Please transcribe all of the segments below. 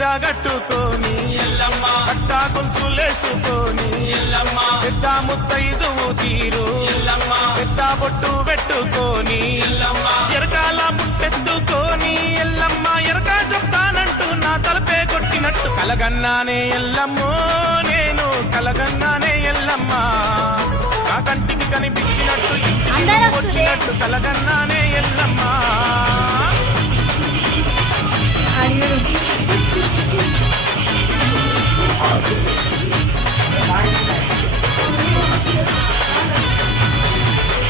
చీర కట్టుకొని ఎల్లమ్మ కట్టా కొలుసులేసుకొని ఎల్లమ్మ పెద్ద ముత్తైదువు తీరు ఎల్లమ్మ పెద్ద బొట్టు పెట్టుకొని ఎల్లమ్మ ఎరకాల ముట్టెత్తుకొని ఎల్లమ్మ ఎరకా చెప్తానంటూ నా తలపే కొట్టినట్టు కలగన్నానే ఎల్లమ్మో నేను కలగన్నానే ఎల్లమ్మ నా కంటికి కనిపించినట్టు ఇంటికి వచ్చినట్టు కలగన్నానే ఎల్లమ్మ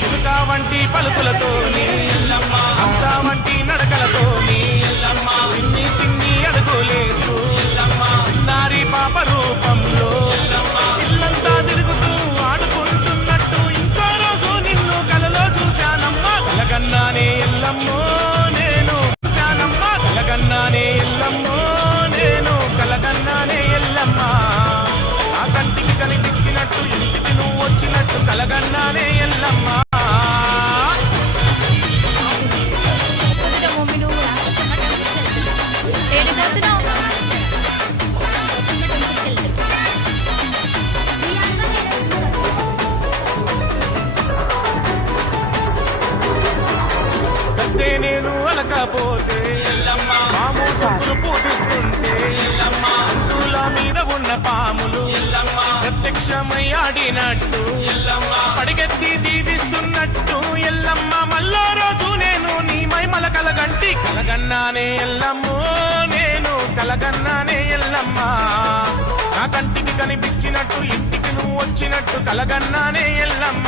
చిలుక వంటి పలుకులతోని ఎల్లమ్మ హంస వంటి నడకలతోని ఎల్లమ్మ చిన్ని చిన్ని అడుగులేస్తూ ఎల్లమ్మ చిన్నారి పాప రూపంలో ఎల్లమ్మ ఇల్లంతా తిరుగుతూ ఆడుకుంటున్నట్టు ఇంకో రోజు నిన్ను కలలో చూశానమ్మ కలగన్నానే ఎల్లమ్మో నేను చూశానమ్మ కలగన్నానే ఎల్లమ్మో నేను కలగన్నానే ఎల్లమ్మ ఆ కంటికి కనిపించినట్టు ఇంటికి నువ్వు వచ్చినట్టు కలగన్నానే ఎల్లమ్మ నేను అలకపోతే ఎల్లమ్మ పాము సొప్పులు పూజిస్తుంటే ఎల్లమ్మ అందుల మీద ఉన్న పాములు ఎల్లమ్మ ప్రత్యక్షమై ఆడినట్టు ఎల్లమ్మ పడిగెత్తి దీవిస్తున్నట్టు ఎల్లమ్మ మళ్ళో రోజు నేను నీ మైమల కలగంటి కలగన్నానే ఎల్లమ్మో నేను కలగన్నానే ఎల్లమ్మ నా కంటికి కనిపించినట్టు ఇంటికి నువ్వు వచ్చినట్టు కలగన్నానే ఎల్లమ్మ